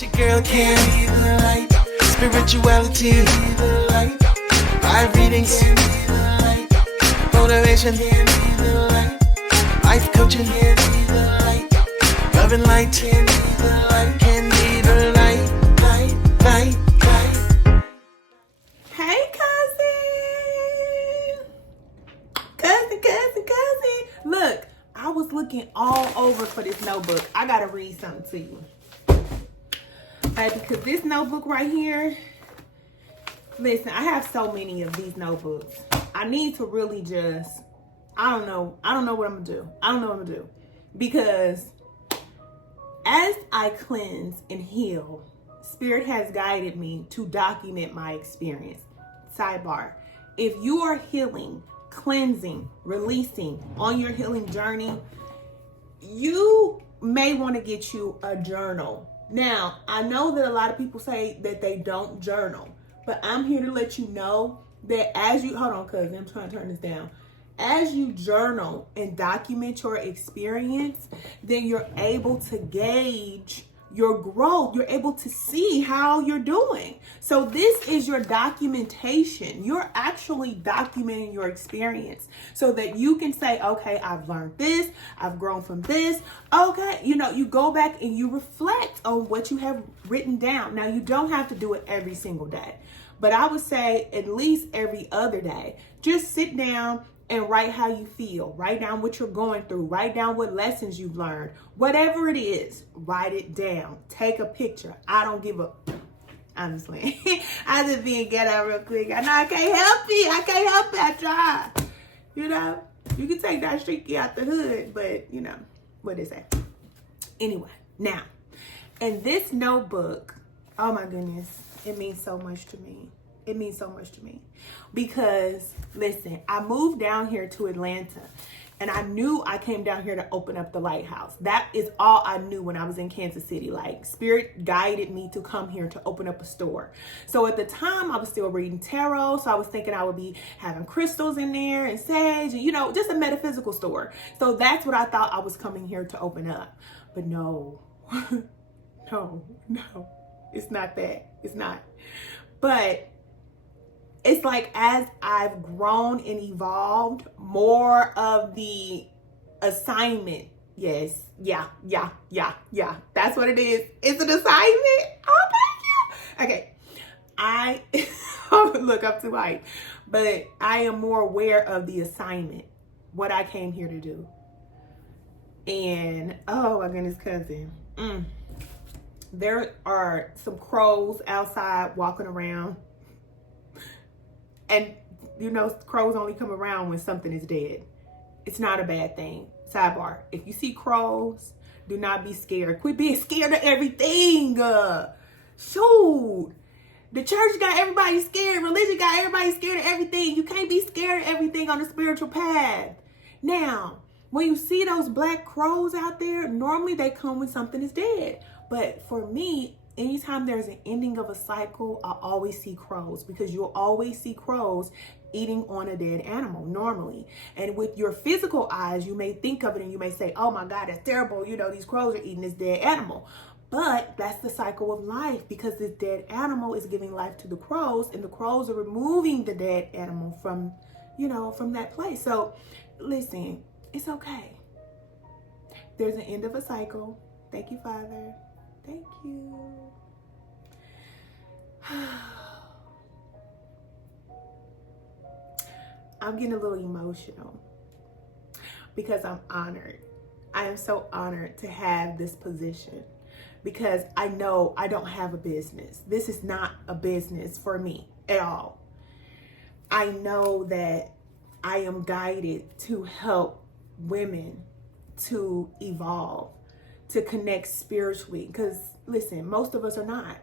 It's your girl Candy, the light. Spirituality, the light. Live readings, the light. Motivation, the light. Life coaching, the light. Love and light, the light. Candy, the light, light, light, light. Hey, cousin. Look, I was looking all over for this notebook. I gotta read something to you. Because this notebook right here, listen, I have so many of these notebooks. I need to really just, I don't know what I'm gonna do. Because as I cleanse and heal, Spirit has guided me to document my experience. Sidebar, if you are healing, cleansing, releasing on your healing journey, you may want to get you a journal. Now, I know that a lot of people say that they don't journal, but I'm here to let you know that as you, hold on, cousin, I'm trying to turn this down. As you journal and document your experience, then you're able to gauge your growth. You're able to see how you're doing. So this is your documentation. You're actually documenting your experience so that you can say, okay, I've learned this, I've grown from this. Okay, you go back and you reflect on what you have written down. Now, you don't have to do it every single day, but I would say at least every other day. Just sit down and write how you feel. Write down what you're going through. Write down what lessons you've learned. Whatever it is, write it down. Take a picture. I don't give a... I'm just playing. I just being ghetto real quick. I know I can't help it. I try. You can take that streaky out the hood, but what they say. Anyway, now, in this notebook, oh my goodness, it means so much to me. It means so much to me because, listen, I moved down here to Atlanta and I knew I came down here to open up the Lighthouse. That is all I knew when I was in Kansas City. Like, Spirit guided me to come here to open up a store. So at the time, I was still reading tarot. So I was thinking I would be having crystals in there and sage and, just a metaphysical store. So that's what I thought I was coming here to open up. But no, no, it's not that. It's not. But it's like as I've grown and evolved, more of the assignment. Yes. Yeah. That's what it is. It's an assignment. Oh, thank you. Okay. I look up to hype, but I am more aware of the assignment, what I came here to do. And oh my goodness, cousin. There are some crows outside walking around. And crows only come around when something is dead. It's not a bad thing. Sidebar, if you see crows, do not be scared. Quit being scared of everything. Shoot. The church got everybody scared. Religion got everybody scared of everything. You can't be scared of everything on the spiritual path. Now, when you see those black crows out there, normally they come when something is dead. But for me, anytime there's an ending of a cycle, I always see crows because you'll always see crows eating on a dead animal normally. And with your physical eyes, you may think of it and you may say, oh my God, that's terrible. These crows are eating this dead animal. But that's the cycle of life because this dead animal is giving life to the crows and the crows are removing the dead animal from that place. So listen, it's okay. There's an end of a cycle. Thank you, Father. Thank you. I'm getting a little emotional because I'm honored. I am so honored to have this position because I know I don't have a business. This is not a business for me at all. I know that I am guided to help women to evolve, to connect spiritually. Because listen, most of us are not.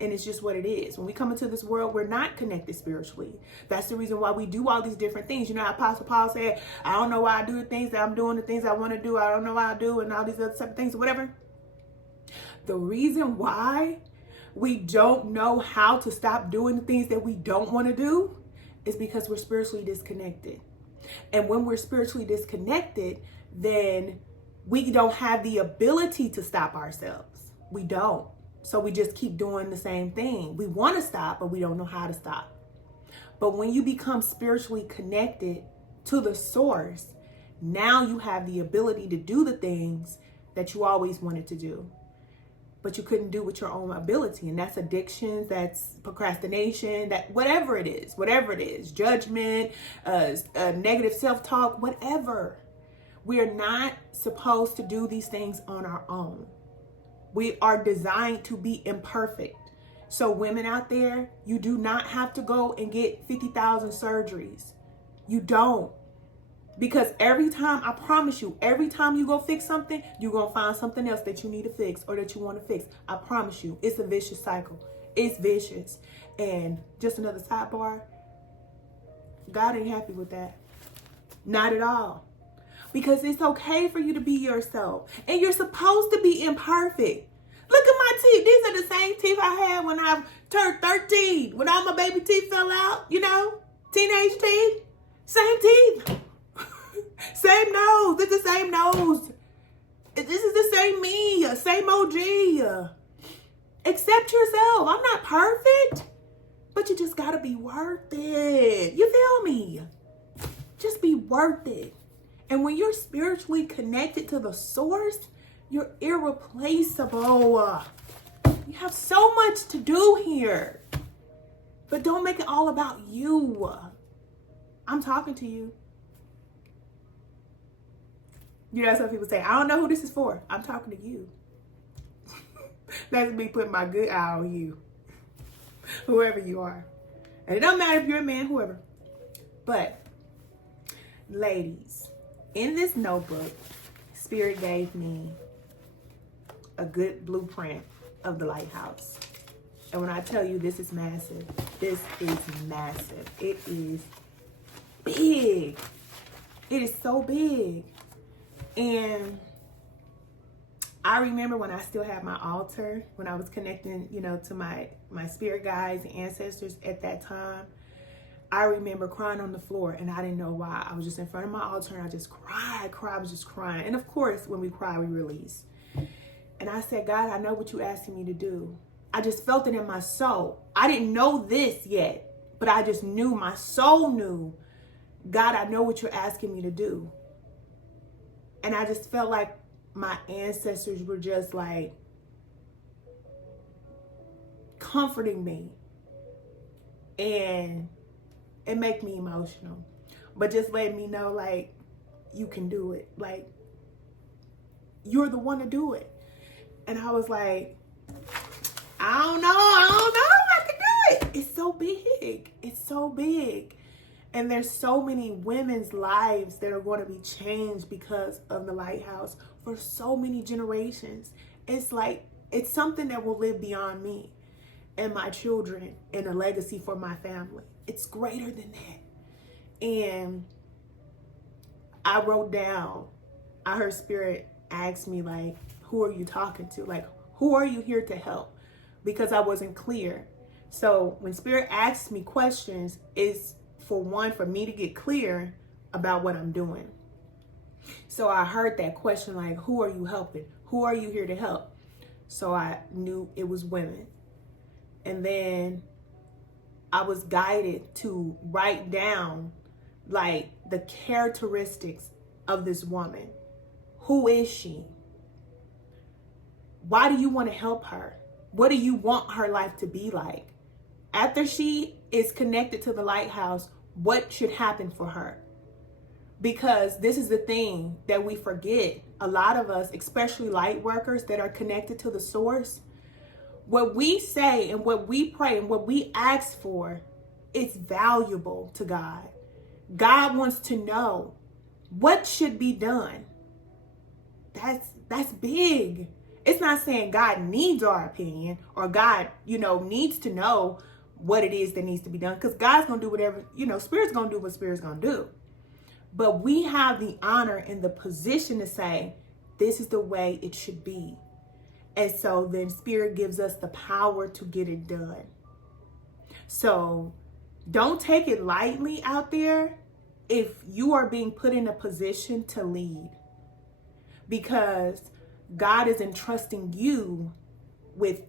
And it's just what it is. When we come into this world, we're not connected spiritually. That's the reason why we do all these different things. Apostle Paul said, I don't know why I do the things that I'm doing, the things I want to do. I don't know why I do, and all these other type of things, or whatever. The reason why we don't know how to stop doing the things that we don't want to do is because we're spiritually disconnected. And when we're spiritually disconnected, then we don't have the ability to stop ourselves. We don't. So we just keep doing the same thing. We want to stop, but we don't know how to stop. But when you become spiritually connected to the source, now you have the ability to do the things that you always wanted to do, but you couldn't do with your own ability. And that's addictions, that's procrastination, that whatever it is, judgment, negative self-talk, whatever. We are not supposed to do these things on our own. We are designed to be imperfect. So women out there, you do not have to go and get 50,000 surgeries. You don't. Because every time, I promise you, every time you go fix something, you're going to find something else that you need to fix or that you want to fix. I promise you, it's a vicious cycle. It's vicious. And just another sidebar, God ain't happy with that. Not at all. Because it's okay for you to be yourself. And you're supposed to be imperfect. Look at my teeth. These are the same teeth I had when I turned 13. When all my baby teeth fell out, you know, teenage teeth. Same teeth. Same nose. It's the same nose. This is the same me. Same OG. Accept yourself. I'm not perfect. But you just got to be worth it. You feel me? Just be worth it. And when you're spiritually connected to the source, you're irreplaceable. You have so much to do here. But don't make it all about you. I'm talking to you. You know, some people say, I don't know who this is for. I'm talking to you. That's me putting my good eye on you. Whoever you are. And it don't matter if you're a man, whoever. But, ladies, in this notebook, Spirit gave me a good blueprint of the Lighthouse. And when I tell you this is massive, this is massive. It is big. It is so big. And I remember when I still had my altar, when I was connecting, you know, to my spirit guides and ancestors at that time. I remember crying on the floor and I didn't know why. I was just in front of my altar and I just cried. I was just crying. And of course, when we cry, we release. And I said, God, I know what you're asking me to do. I just felt it in my soul. I didn't know this yet, but I just knew, my soul knew, God, I know what you're asking me to do. And I just felt like my ancestors were just like comforting me. And it made me emotional. But just let me know, like, you can do it. Like, you're the one to do it. And I was like, I don't know if I can do it. It's so big. It's so big. And there's so many women's lives that are going to be changed because of the Lighthouse for so many generations. It's like, it's something that will live beyond me and my children and a legacy for my family. It's greater than that. And I wrote down, I heard Spirit ask me, like, who are you talking to? Like, who are you here to help? Because I wasn't clear. So when Spirit asks me questions, it's for one, for me to get clear about what I'm doing. So I heard that question, like, who are you helping? Who are you here to help? So I knew it was women. And then I was guided to write down, like, the characteristics of this woman. Who is she? Why do you want to help her? What do you want her life to be like? After she is connected to the Lighthouse, what should happen for her? Because this is the thing that we forget. A lot of us, especially light workers that are connected to the source, what we say and what we pray and what we ask for is valuable to God. God wants to know what should be done. That's big. It's not saying God needs our opinion or God, needs to know what it is that needs to be done, because God's going to do whatever, Spirit's going to do what Spirit's going to do. But we have the honor and the position to say, this is the way it should be. And so then Spirit gives us the power to get it done. So don't take it lightly out there if you are being put in a position to lead, because God is entrusting you with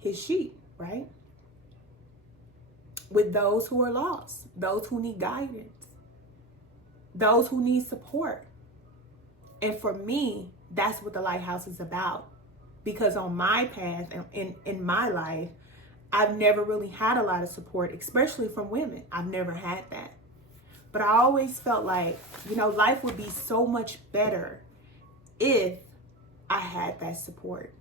his sheep, right? With those who are lost, those who need guidance, those who need support. And for me, that's what the Lighthouse is about. Because on my path and in my life, I've never really had a lot of support, especially from women. I've never had that. But I always felt like, life would be so much better if I had that support.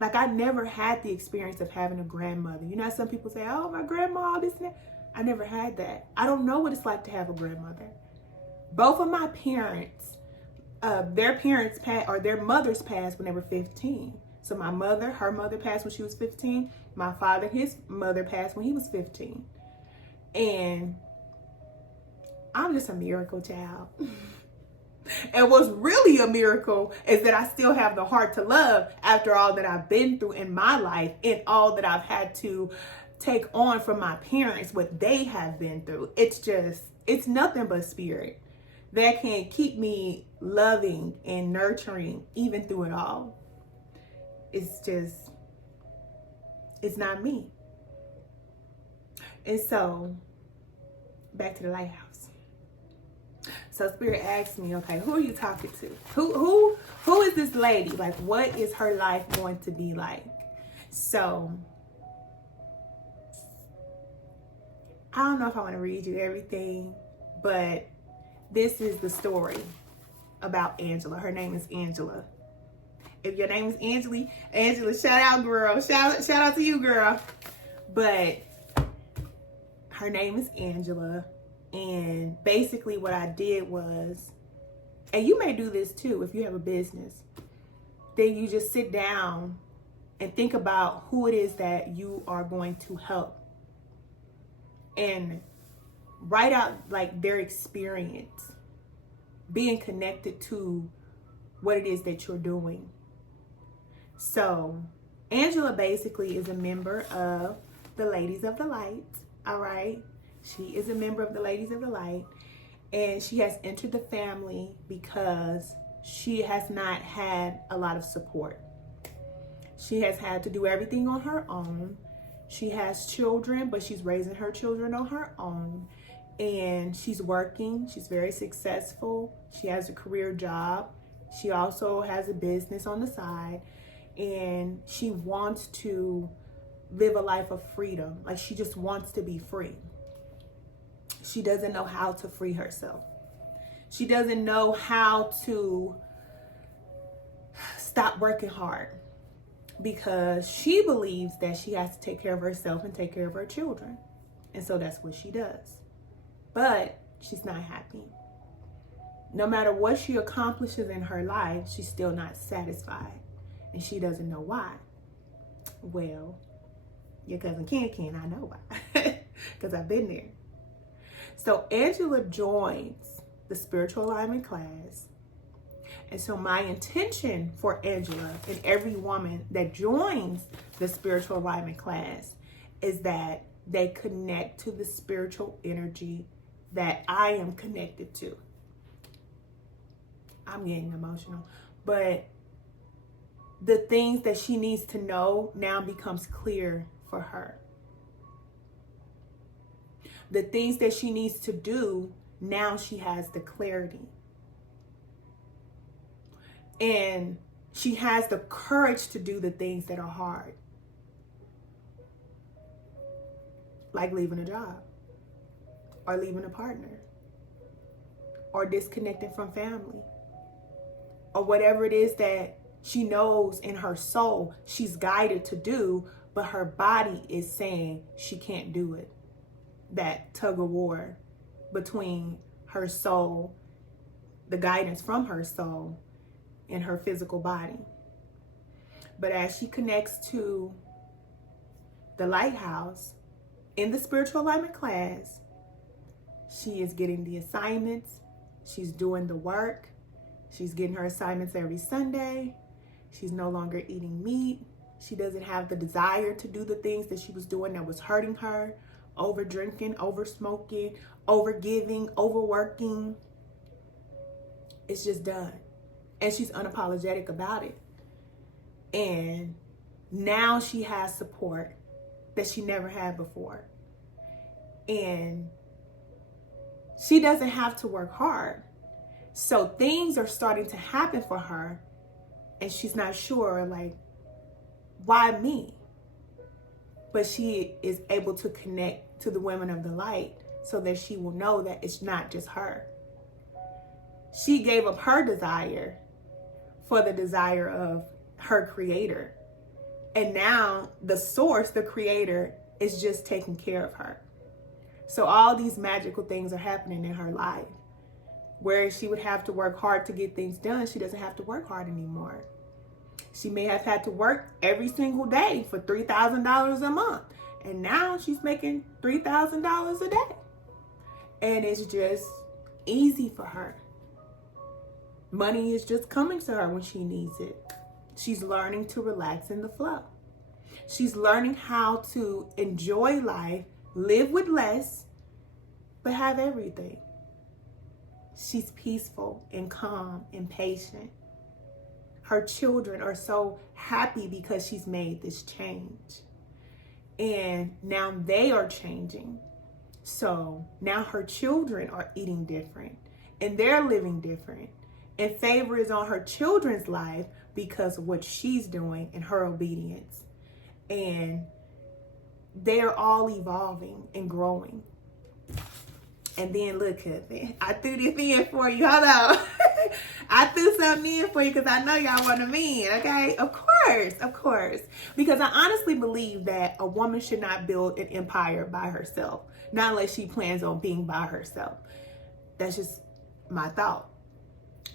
Like, I never had the experience of having a grandmother. You know how some people say, oh, my grandma, this and that. I never had that. I don't know what it's like to have a grandmother. Both of my parents, their mothers passed when they were 15. So my mother, her mother passed when she was 15. My father, his mother passed when he was 15. And I'm just a miracle child. And what's really a miracle is that I still have the heart to love after all that I've been through in my life and all that I've had to take on from my parents, what they have been through. It's nothing but spirit that can keep me loving and nurturing even through it all. It's not me. And so, back to the Lighthouse. So Spirit asked me, okay, who are you talking to? Who is this lady? Like, what is her life going to be like? So, I don't know if I want to read you everything, but this is the story about Angela. Her name is Angela. If your name is Angela, shout out, girl. Shout out to you, girl. But her name is Angela. And basically what I did was, and you may do this too if you have a business, then you just sit down and think about who it is that you are going to help. And write out like their experience, being connected to what it is that you're doing. So Angela basically is a member of the Ladies of the Light, all right? She is a member of the Ladies of the Light, and she has entered the family because she has not had a lot of support. She has had to do everything on her own. She has children, but she's raising her children on her own, and she's working. She's very successful. She has a career job. She also has a business on the side, and she wants to live a life of freedom. Like, she just wants to be free. She doesn't know how to free herself. She doesn't know how to stop working hard because she believes that she has to take care of herself and take care of her children. And so that's what she does. But she's not happy. No matter what she accomplishes in her life, she's still not satisfied. And she doesn't know why. Well, your cousin can, I know why. Because I've been there. So Angela joins the spiritual alignment class. And so my intention for Angela and every woman that joins the spiritual alignment class is that they connect to the spiritual energy that I am connected to. I'm getting emotional. But the things that she needs to know now becomes clear for her. The things that she needs to do, now she has the clarity. And she has the courage to do the things that are hard. Like leaving a job, or leaving a partner, or disconnecting from family, or whatever it is that she knows in her soul she's guided to do, but her body is saying she can't do it. That tug of war between her soul, the guidance from her soul, and her physical body. But as she connects to the Lighthouse in the spiritual alignment class, she is getting the assignments. She's doing the work. She's getting her assignments every Sunday. She's no longer eating meat. She doesn't have the desire to do the things that she was doing that was hurting her. Over drinking, over smoking, over giving, overworking. It's just done. And she's unapologetic about it. And now she has support that she never had before. And she doesn't have to work hard. So things are starting to happen for her, and she's not sure, like, why me? But she is able to connect to the women of the light so that she will know that it's not just her. She gave up her desire for the desire of her creator. And now the source, the creator, is just taking care of her. So all these magical things are happening in her life. Where she would have to work hard to get things done, she doesn't have to work hard anymore. She may have had to work every single day for $3,000 a month. And now she's making $3,000 a day. And it's just easy for her. Money is just coming to her when she needs it. She's learning to relax in the flow. She's learning how to enjoy life, live with less, but have everything. She's peaceful and calm and patient. Her children are so happy because she's made this change. And now they are changing. So now her children are eating different and they're living different. And favor is on her children's life because of what she's doing and her obedience. And they're all evolving and growing. And then look at me. I threw this in for you. Hold on. I threw something in for you because I know y'all want them in, okay? Of course. Because I honestly believe that a woman should not build an empire by herself. Not unless she plans on being by herself. That's just my thought.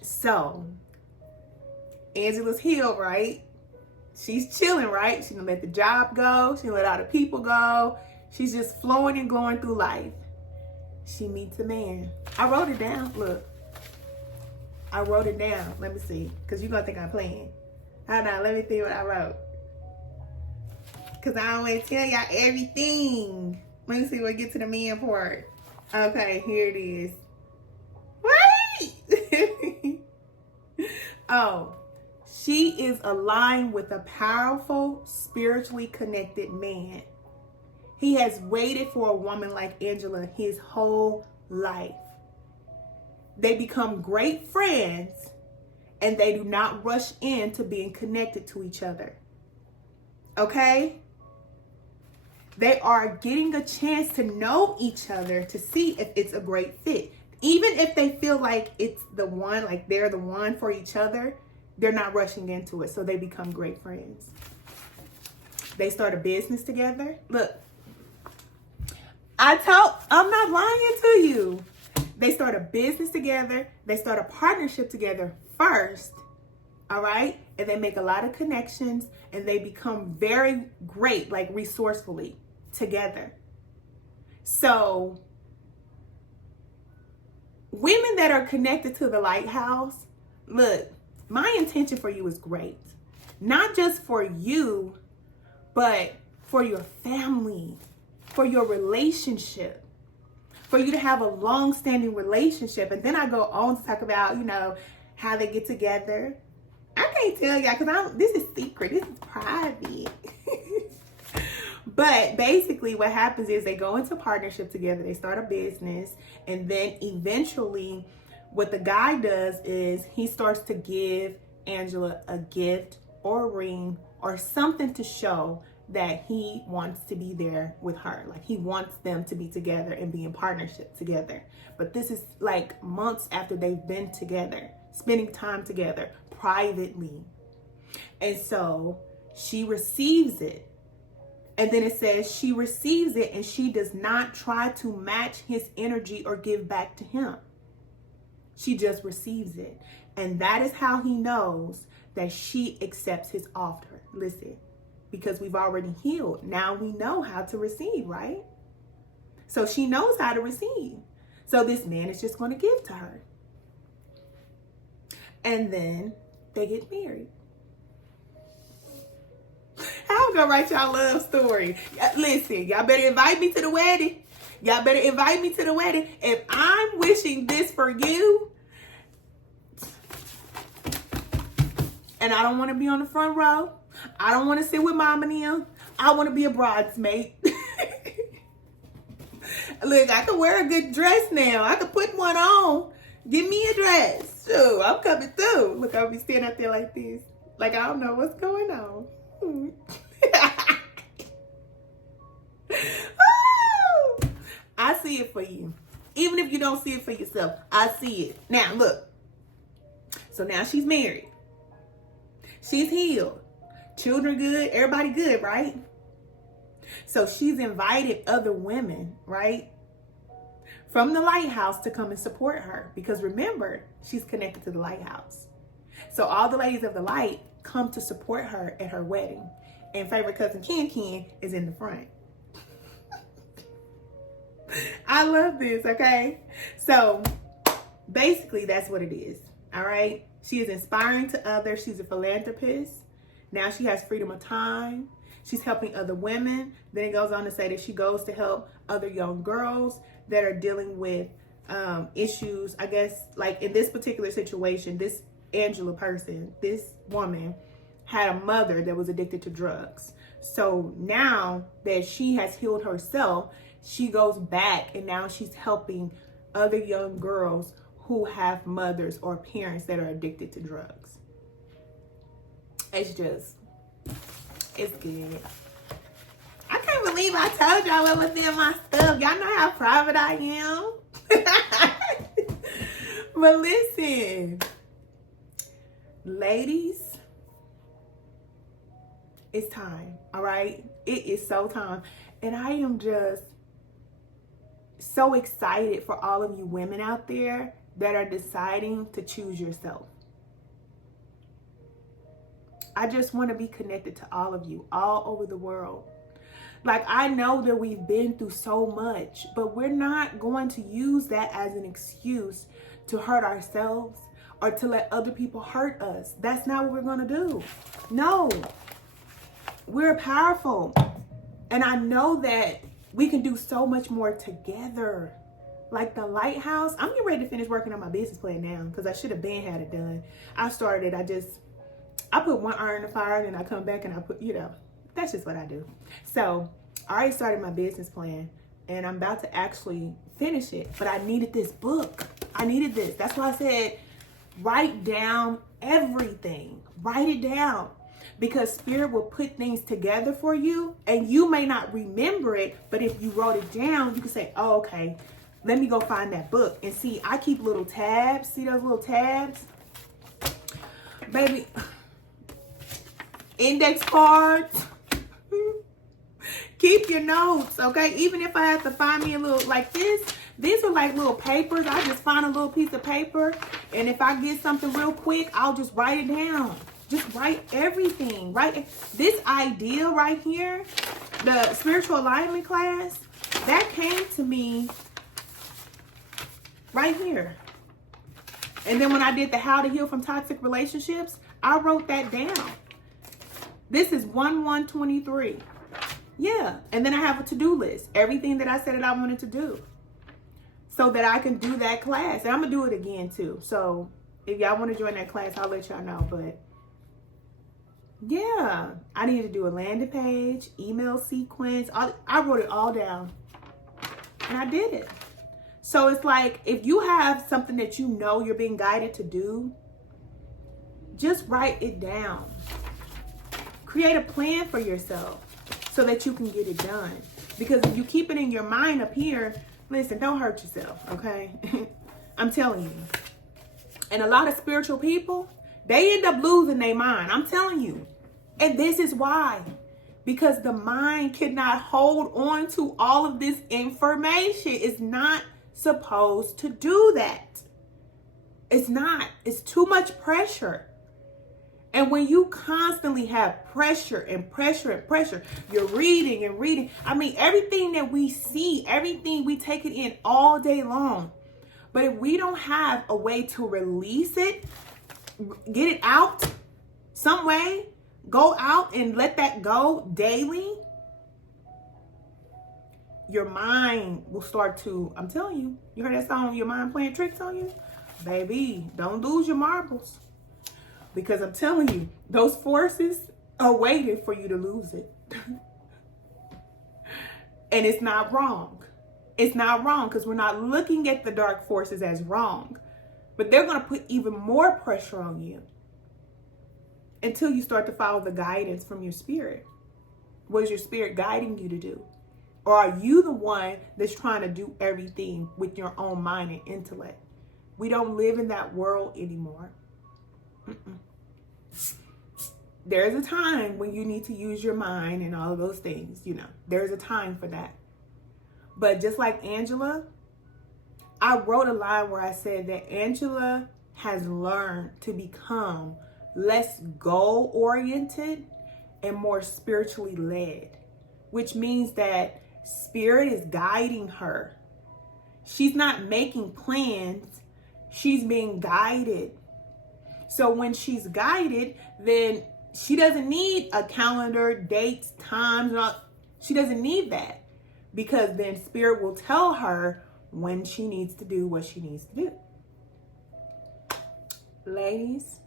So, Angela's healed, right? She's chilling, right? She done let the job go. She let all the people go. She's just flowing and going through life. She meets a man. I wrote it down. Look. I wrote it down. Let me see. Because you're going to think I'm playing. Hold on. Let me see what I wrote. Because I don't want to tell y'all everything. Let me see what get to the man part. Okay. Here it is. Wait! Oh. She is aligned with a powerful, spiritually connected man. He has waited for a woman like Angela his whole life. They become great friends and they do not rush into being connected to each other. Okay? They are getting a chance to know each other to see if it's a great fit. Even if they feel like it's the one, like they're the one for each other, they're not rushing into it. So they become great friends. They start a business together. Look. I'm not lying to you. They start a business together. They start a partnership together first. All right. And they make a lot of connections and they become very great, like resourcefully together. So women that are connected to the Lighthouse, look, my intention for you is great. Not just for you, but for your family. For your relationship, for you to have a long-standing relationship. And then I go on to talk about, how they get together. I can't tell y'all because this is secret. This is private. But basically what happens is they go into partnership together. They start a business. And then eventually what the guy does is he starts to give Angela a gift or a ring or something to show that he wants to be there with her. Like he wants them to be together and be in partnership together. But this is like months after they've been together, spending time together privately. And so she receives it. And then it says she receives it and she does not try to match his energy or give back to him. She just receives it. And that is how he knows that she accepts his offer. Listen. Because we've already healed. Now we know how to receive, right? So she knows how to receive. So this man is just going to give to her. And then they get married. I'm going to write y'all a love story. Listen, y'all better invite me to the wedding. Y'all better invite me to the wedding. If I'm wishing this for you, and I don't want to be on the front row, I don't want to sit with mom and them. I want to be a bridesmaid. Look, I can wear a good dress now. I can put one on. Give me a dress. Sure, I'm coming through. Look, I'll be standing out there like this. Like, I don't know what's going on. I see it for you. Even if you don't see it for yourself, I see it. Now, look. So now she's married. She's healed. Children good. Everybody good, right? So she's invited other women, right, from the Lighthouse to come and support her. Because remember, she's connected to the Lighthouse. So all the ladies of the light come to support her at her wedding. And favorite cousin Ken is in the front. I love this, okay? So basically that's what it is, all right? She is inspiring to others. She's a philanthropist. Now she has freedom of time. She's helping other women. Then it goes on to say that she goes to help other young girls that are dealing with issues. I guess, like in this particular situation, this Angela person, this woman had a mother that was addicted to drugs. So now that she has healed herself, she goes back and now she's helping other young girls who have mothers or parents that are addicted to drugs. It's good. I can't believe I told y'all what was in my stuff. Y'all know how private I am. But listen, ladies, it's time, all right? It is so time. And I am just so excited for all of you women out there that are deciding to choose yourself. I just want to be connected to all of you all over the world. Like, I know that we've been through so much, but we're not going to use that as an excuse to hurt ourselves or to let other people hurt us. That's not what we're going to do. No, we're powerful. And I know that we can do so much more together. Like the Lighthouse, I'm getting ready to finish working on my business plan now because I should have been had it done. I started it. I put one iron in the fire and then I come back and I put, that's just what I do. So I already started my business plan and I'm about to actually finish it. But I needed this book. I needed this. That's why I said, write down everything. Write it down. Because Spirit will put things together for you and you may not remember it. But if you wrote it down, you can say, oh, okay, let me go find that book. And see, I keep little tabs. See those little tabs? Baby, index cards. Keep your notes, okay? Even if I have to find me a little like this, these are like little papers. I just find a little piece of paper, and if I get something real quick, I'll just write it down. Just write everything. Write this idea right here, the spiritual alignment class, that came to me right here. And then when I did the how to heal from toxic relationships, I wrote that down. This is 1/1/23. Yeah. And then I have a to-do list. Everything that I said that I wanted to do. So that I can do that class. And I'm going to do it again too. So if y'all want to join that class, I'll let y'all know. But yeah, I need to do a landing page, email sequence. I wrote it all down. And I did it. So it's like, if you have something that you know you're being guided to do, just write it down. Create a plan for yourself so that you can get it done. Because if you keep it in your mind up here, listen, don't hurt yourself, okay? I'm telling you. And a lot of spiritual people, they end up losing their mind. I'm telling you. And this is why. Because the mind cannot hold on to all of this information. It's not supposed to do that. It's not. It's too much pressure. And when you constantly have pressure and pressure and pressure, you're reading and reading. I mean, everything that we see, everything, we take it in all day long. But if we don't have a way to release it, get it out some way, go out and let that go daily, your mind will start to, I'm telling you, you heard that song, Your Mind Playing Tricks on You? Baby, don't lose your marbles. Because I'm telling you, those forces, awaiting for you to lose it. And it's not wrong. It's not wrong because we're not looking at the dark forces as wrong. But they're going to put even more pressure on you until you start to follow the guidance from your spirit. What is your spirit guiding you to do? Or are you the one that's trying to do everything with your own mind and intellect? We don't live in that world anymore. There's a time when you need to use your mind and all of those things, you know. There's a time for that. But just like Angela, I wrote a line where I said that Angela has learned to become less goal-oriented and more spiritually led, which means that spirit is guiding her. She's not making plans. She's being guided. So when she's guided, then she doesn't need a calendar, dates, times, and all. She doesn't need that, because then spirit will tell her when she needs to do what she needs to do. Ladies,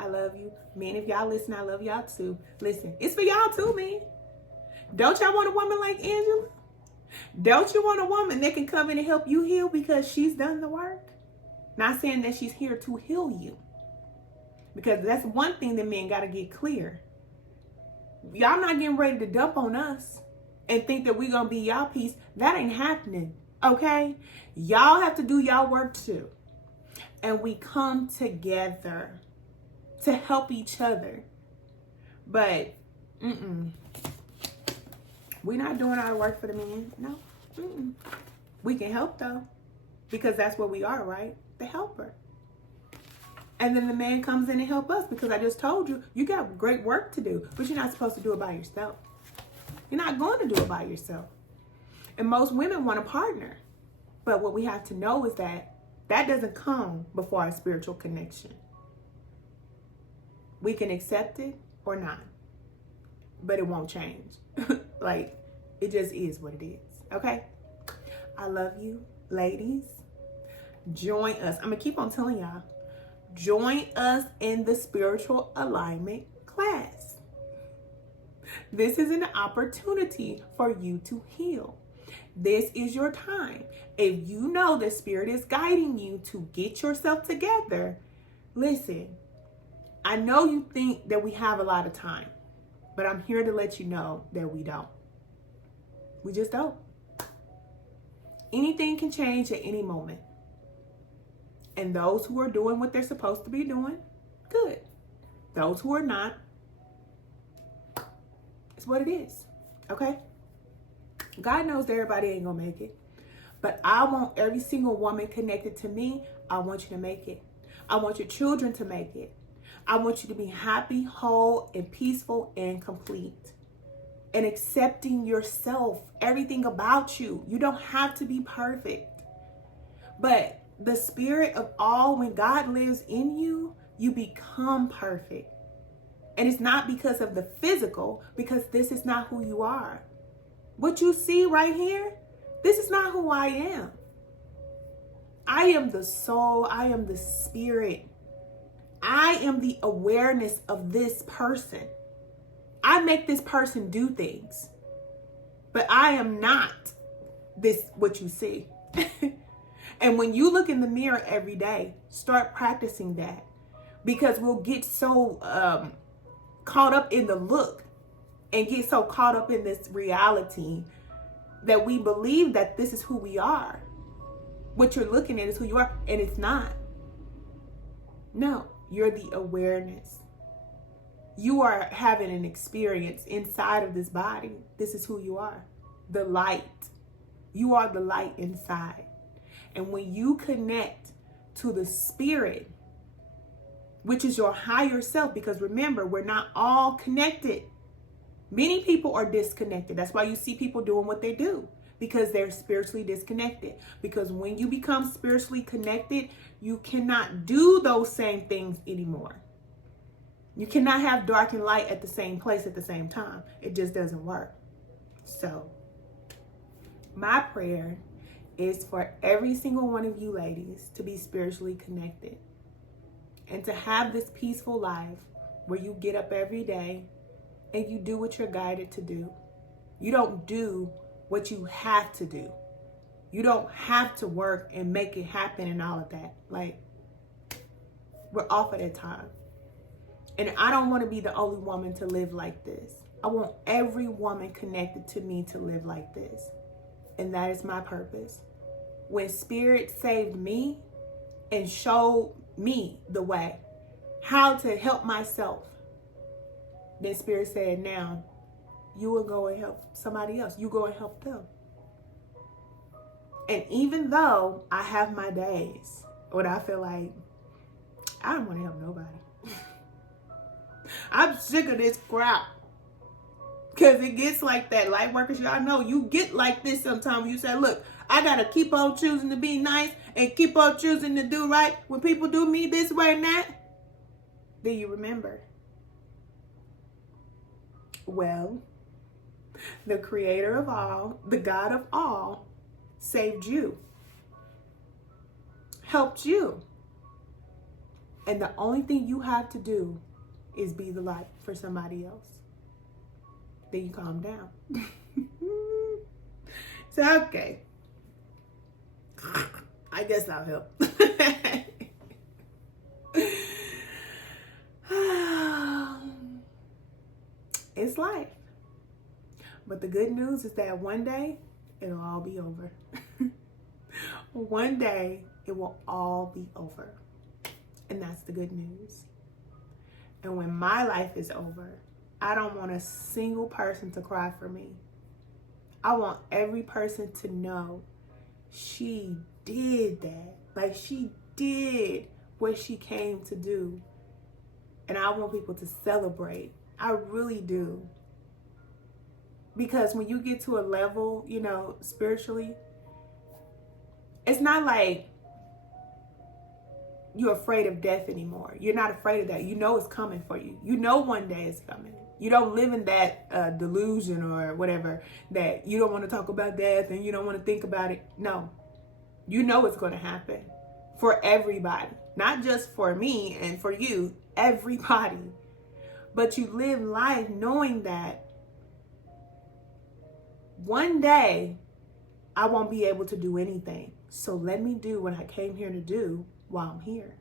I love you. Men, if y'all listen, I love y'all too. Listen, it's for y'all too, man. Don't y'all want a woman like Angela? Don't you want a woman that can come in and help you heal because she's done the work? Not saying that she's here to heal you, because that's one thing that men got to get clear. Y'all not getting ready to dump on us and think that we're going to be y'all piece. That ain't happening, okay? Y'all have to do y'all work too. And we come together to help each other. But, we're not doing our work for the men. No. We can help though, because that's what we are, right? The helper. And then the man comes in and help us, because I just told you, you got great work to do, but you're not supposed to do it by yourself. You're not going to do it by yourself. And most women want a partner. But what we have to know is that that doesn't come before our spiritual connection. We can accept it or not, but it won't change. Like, it just is what it is, okay? I love you, ladies. Join us. I'm going to keep on telling y'all. Join us in the spiritual alignment class. This is an opportunity for you to heal. This is your time. If you know the spirit is guiding you to get yourself together, listen, I know you think that we have a lot of time, but I'm here to let you know that we don't. We just don't. Anything can change at any moment. And those who are doing what they're supposed to be doing, good. Those who are not, it's what it is, okay? God knows that everybody ain't gonna make it. But I want every single woman connected to me, I want you to make it. I want your children to make it. I want you to be happy, whole, and peaceful, and complete. And accepting yourself, everything about you. You don't have to be perfect. But the spirit of all, when God lives in you, you become perfect. And it's not because of the physical, because this is not who you are. What you see right here, this is not who I am. I am the soul. I am the spirit. I am the awareness of this person. I make this person do things, but I am not this, what you see. And when you look in the mirror every day, start practicing that, because we'll get so caught up in the look and get so caught up in this reality that we believe that this is who we are. What you're looking at is who you are, and it's not. No, you're the awareness. You are having an experience inside of this body. This is who you are. The light. You are the light inside. And when you connect to the spirit, which is your higher self, because remember, we're not all connected. Many people are disconnected. That's why you see people doing what they do, because they're spiritually disconnected. Because when you become spiritually connected, you cannot do those same things anymore. You cannot have dark and light at the same place at the same time. It just doesn't work. So, my prayer is for every single one of you ladies to be spiritually connected and to have this peaceful life where you get up every day and you do what you're guided to do. You don't do what you have to do. You don't have to work and make it happen and all of that. Like, we're off at that time. And I don't want to be the only woman to live like this. I want every woman connected to me to live like this. And that is my purpose. When Spirit saved me and showed me the way, how to help myself, then Spirit said, now you will go and help somebody else. You go and help them. And even though I have my days when I feel like I don't want to help nobody. I'm sick of this crap. Because it gets like that. Light workers, y'all know you get like this sometimes. You say, look, I got to keep on choosing to be nice and keep on choosing to do right. When people do me this way and that, do you remember? Well, the creator of all, the God of all, saved you, helped you. And the only thing you have to do is be the light for somebody else. Then you calm down. So, okay. I guess I'll help. It's life. But the good news is that one day, it'll all be over. One day, it will all be over. And that's the good news. And when my life is over, I don't want a single person to cry for me. I want every person to know she did that. Like, she did what she came to do. And I want people to celebrate. I really do. Because when you get to a level, you know, spiritually, it's not like you're afraid of death anymore. You're not afraid of that. You know it's coming for you. You know one day it's coming. You don't live in that delusion or whatever, that you don't want to talk about death and you don't want to think about it. No. You know it's going to happen for everybody. Not just for me and for you, everybody. But you live life knowing that one day I won't be able to do anything. So let me do what I came here to do while I'm here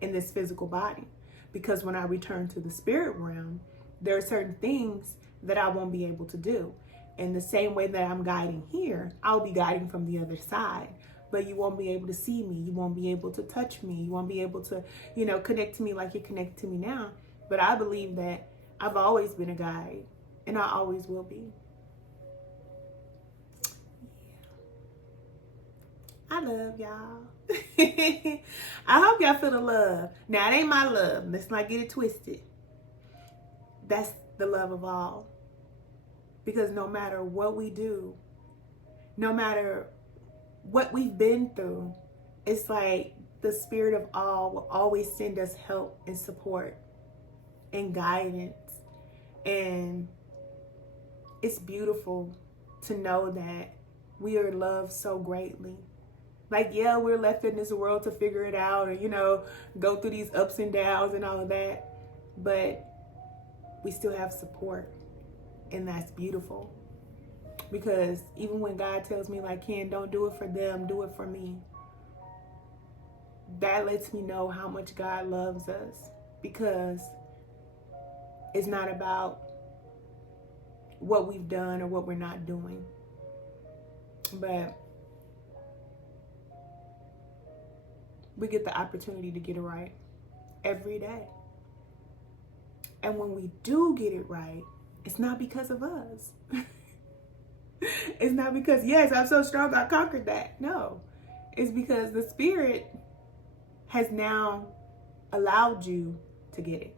in this physical body. Because when I return to the spirit realm, there are certain things that I won't be able to do. In the same way that I'm guiding here, I'll be guiding from the other side. But you won't be able to see me. You won't be able to touch me. You won't be able to, you know, connect to me like you're connected to me now. But I believe that I've always been a guide. And I always will be. I love y'all. I hope y'all feel the love. Now, it ain't my love. Let's not get it twisted. That's the love of all. Because no matter what we do, no matter what we've been through, it's like the spirit of all will always send us help and support and guidance. And it's beautiful to know that we are loved so greatly. Like, yeah, we're left in this world to figure it out and, you know, go through these ups and downs and all of that. But we still have support. And that's beautiful. Because even when God tells me, like, Ken, don't do it for them, do it for me. That lets me know how much God loves us. Because it's not about what we've done or what we're not doing. But we get the opportunity to get it right every day. And when we do get it right, it's not because of us. It's not because, yes, I'm so strong, I conquered that. No, it's because the spirit has now allowed you to get it.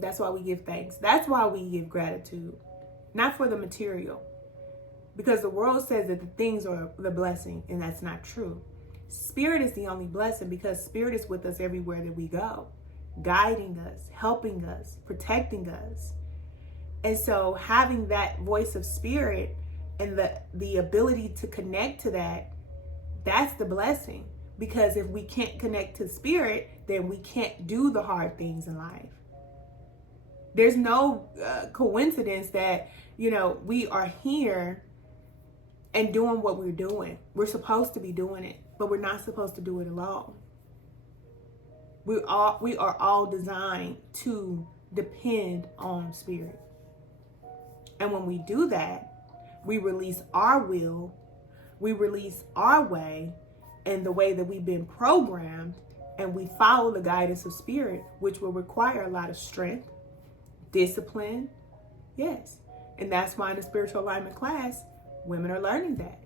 That's why we give thanks. That's why we give gratitude. Not for the material. Because the world says that the things are the blessing, and that's not true. Spirit is the only blessing because Spirit is with us everywhere that we go, guiding us, helping us, protecting us. And so having that voice of Spirit and the ability to connect to that, that's the blessing. Because if we can't connect to spirit, then we can't do the hard things in life. There's no coincidence that, we are here and doing what we're doing. We're supposed to be doing it, but we're not supposed to do it alone. We are all designed to depend on spirit. And when we do that, we release our will, we release our way, and the way that we've been programmed, and we follow the guidance of spirit, which will require a lot of strength, discipline. Yes. And that's why in the spiritual alignment class, women are learning that.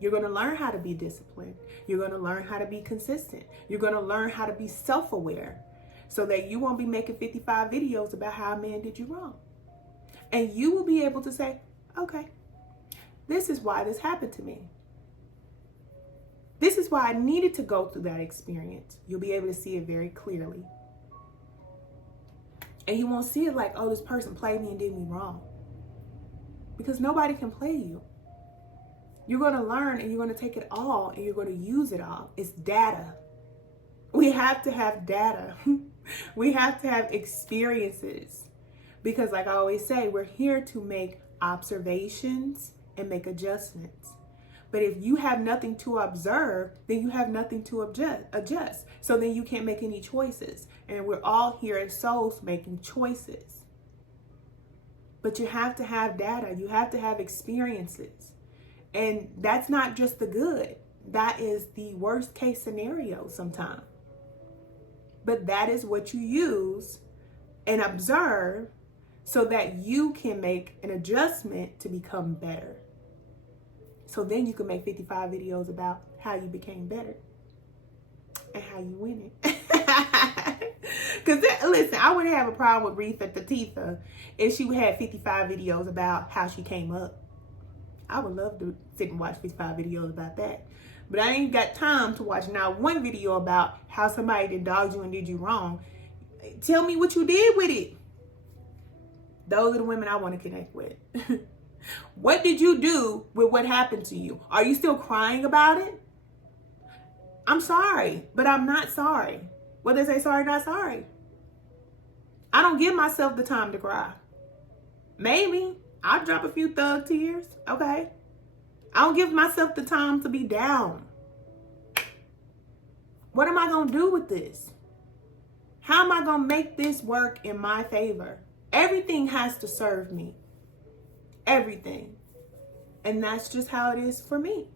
You're going to learn how to be disciplined. You're going to learn how to be consistent. You're going to learn how to be self-aware so that you won't be making 55 videos about how a man did you wrong. And you will be able to say, okay, this is why this happened to me. This is why I needed to go through that experience. You'll be able to see it very clearly. And you won't see it like, oh, this person played me and did me wrong. Because nobody can play you. You're going to learn and you're going to take it all and you're going to use it all. It's data. We have to have data. We have to have experiences. Because like I always say, we're here to make observations and make adjustments. But if you have nothing to observe, then you have nothing to adjust. So then you can't make any choices. And we're all here as souls making choices. But you have to have data. You have to have experiences. And that's not just the good. That is the worst case scenario sometimes. But that is what you use and observe so that you can make an adjustment to become better. So then you can make 55 videos about how you became better and how you win it. Because listen, I wouldn't have a problem with Reetha Tatitha if she had 55 videos about how she came up. I would love to sit and watch 55 videos about that. But I ain't got time to watch not one video about how somebody did dogged you and did you wrong. Tell me what you did with it. Those are the women I want to connect with. What did you do with what happened to you? Are you still crying about it? I'm sorry, but I'm not sorry. What they say, sorry, not sorry. I don't give myself the time to cry. Maybe I'll drop a few thug tears. Okay. I don't give myself the time to be down. What am I going to do with this? How am I going to make this work in my favor? Everything has to serve me. Everything. And that's just how it is for me.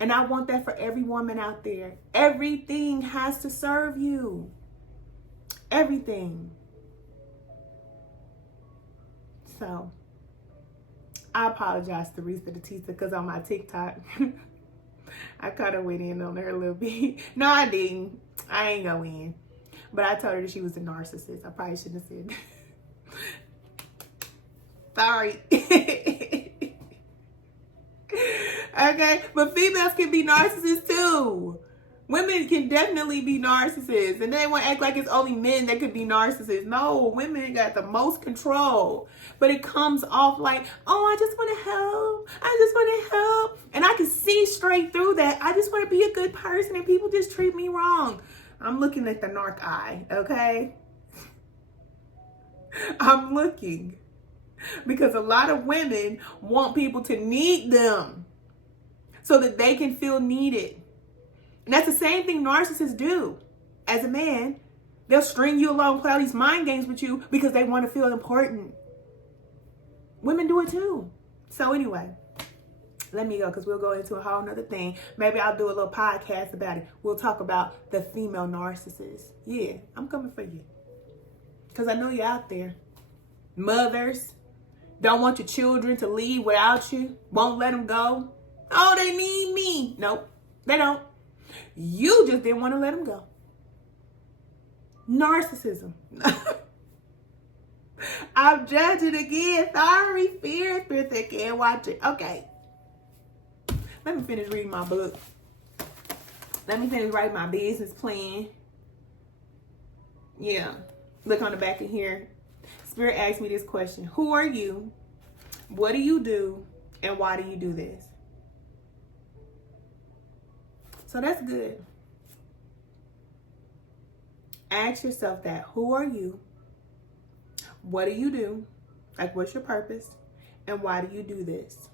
And I want that for every woman out there. Everything has to serve you. Everything. So, I apologize to Reetha Tatitha because on my TikTok, I kind of went in on her a little bit. No, I didn't. I ain't go in. But I told her that she was a narcissist. I probably shouldn't have said that. Sorry. Okay, but females can be narcissists too. Women can definitely be narcissists. And they want to act like it's only men that could be narcissists. No, women got the most control. But it comes off like, oh, I just want to help. I just want to help. And I can see straight through that. I just want to be a good person and people just treat me wrong. I'm looking at the narc eye, okay? I'm looking. Because a lot of women want people to need them so that they can feel needed. And that's the same thing narcissists do. As a man, they'll string you along, play all these mind games with you because they want to feel important. Women do it too. So anyway, let me go because we'll go into a whole nother thing. Maybe I'll do a little podcast about it. We'll talk about the female narcissist. Yeah, I'm coming for you. Because I know you're out there. Mothers don't want your children to leave without you. Won't let them go. Oh, they need me. Nope, they don't. You just didn't want to let them go. Narcissism. I'm judging again. Sorry, Spirit I can't watch it. Okay. Let me finish reading my book. Let me finish writing my business plan. Yeah. Look on the back of here. Spirit asked me this question. Who are you? What do you do? And why do you do this? So that's good. Ask yourself that. Who are you? What do you do? Like, what's your purpose? And why do you do this?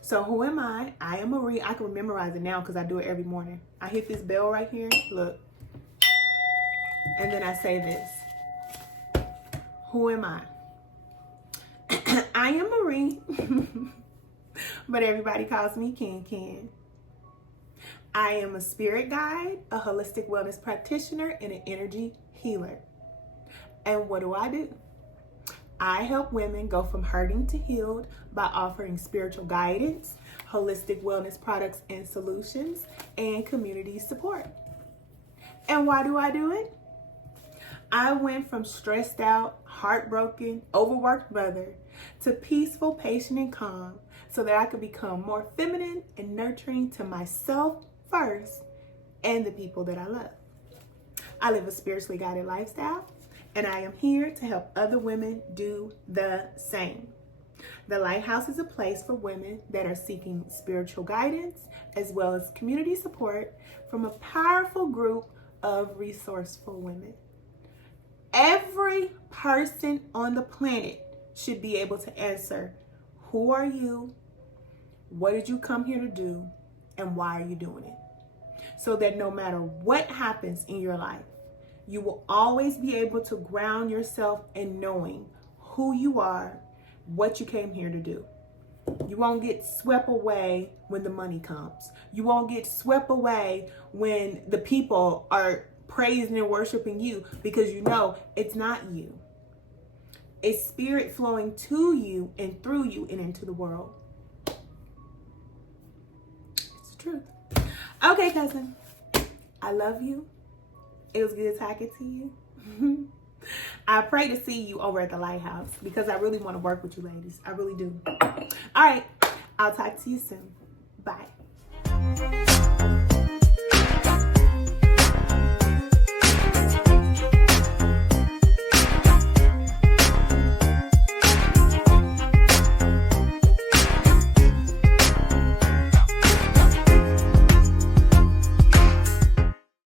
So who am I? I am Marie. I can memorize it now because I do it every morning. I hit this bell right here. Look. And then I say this. Who am I? I am Marie. But everybody calls me Ken. I am a spirit guide, a holistic wellness practitioner, and an energy healer. And what do? I help women go from hurting to healed by offering spiritual guidance, holistic wellness products and solutions, and community support. And why do I do it? I went from stressed out, heartbroken, overworked mother to peaceful, patient, and calm so that I could become more feminine and nurturing to myself first and the people that I love. I live a spiritually guided lifestyle, and I am here to help other women do the same. The Lighthouse is a place for women that are seeking spiritual guidance as well as community support from a powerful group of resourceful women. Every person on the planet should be able to answer, who are you? What did you come here to do? And why are you doing it? So that no matter what happens in your life, you will always be able to ground yourself in knowing who you are, what you came here to do. You won't get swept away when the money comes. You won't get swept away when the people are praising and worshiping you, because you know it's not you. It's spirit flowing to you and through you and into the world. It's the truth. Okay, cousin. I love you. It was good talking to you. I pray to see you over at the Lighthouse because I really want to work with you ladies. I really do. All right. I'll talk to you soon. Bye.